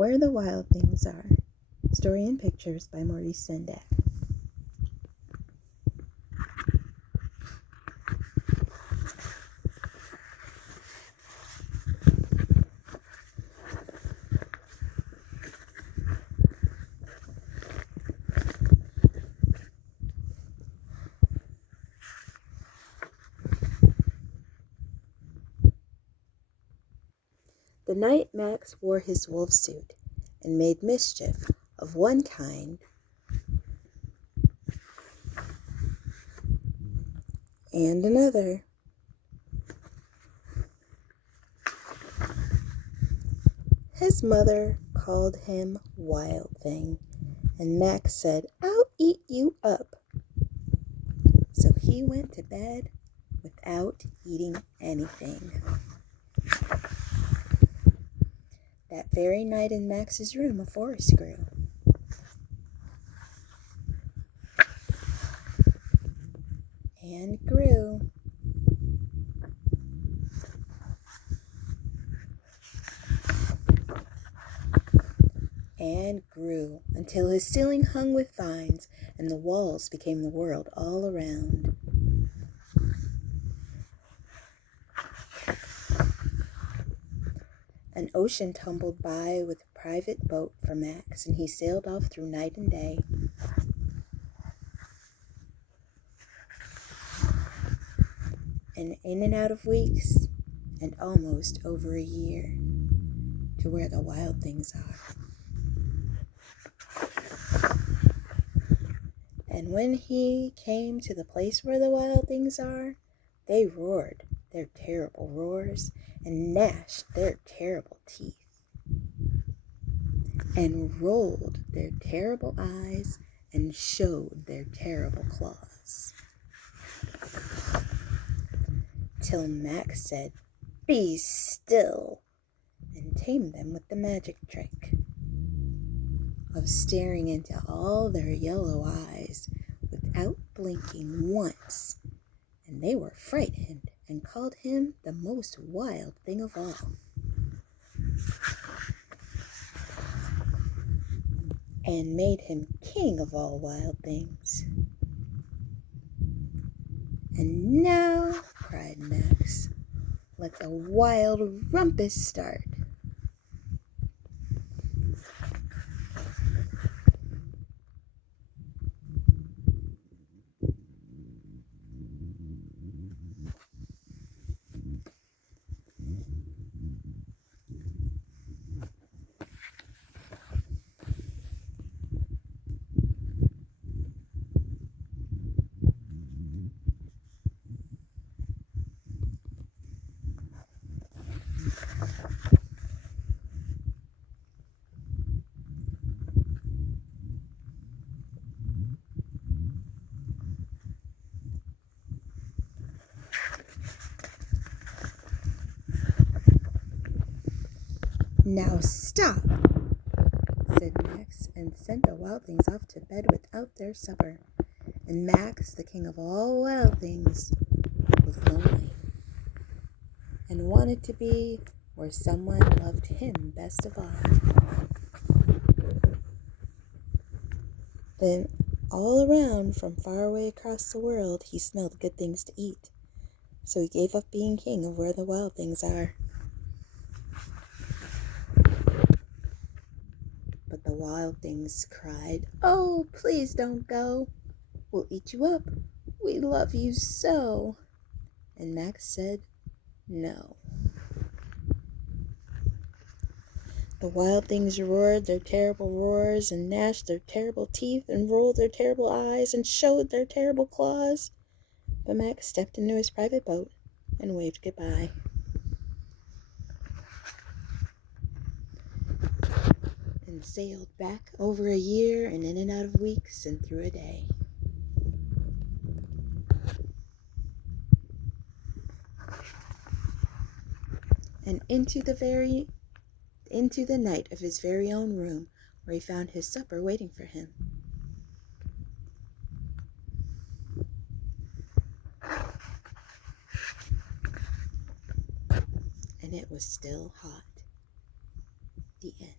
Where the Wild Things Are. Story and pictures by Maurice Sendak. The night Max wore his wolf suit and made mischief of one kind and another. His mother called him Wild Thing, and Max said, "I'll eat you up." So he went to bed without eating anything. That very night in Max's room, a forest grew. And grew. And grew until his ceiling hung with vines and the walls became the world all around. An ocean tumbled by with a private boat for Max, and he sailed off through night and day. And in and out of weeks, and almost over a year, to where the wild things are. And when he came to the place where the wild things are, they roared their terrible roars and gnashed their terrible teeth and rolled their terrible eyes and showed their terrible claws. Till Max said, "Be still," and tamed them with the magic trick of staring into all their yellow eyes without blinking once, and they were frightened and called him the most wild thing of all. And made him king of all wild things. "And now," cried Max, "let the wild rumpus start." "Now stop," said Max, and sent the wild things off to bed without their supper. And Max, the king of all wild things, was lonely and wanted to be where someone loved him best of all. Then all around, from far away across the world, he smelled good things to eat. So he gave up being king of where the wild things are. But the wild things cried, "Oh, please don't go. We'll eat you up. We love you so." And Max said, "No." The wild things roared their terrible roars and gnashed their terrible teeth and rolled their terrible eyes and showed their terrible claws. But Max stepped into his private boat and waved goodbye. And sailed back over a year and in and out of weeks and through a day. And into the night of his very own room, where he found his supper waiting for him. And it was still hot. The end.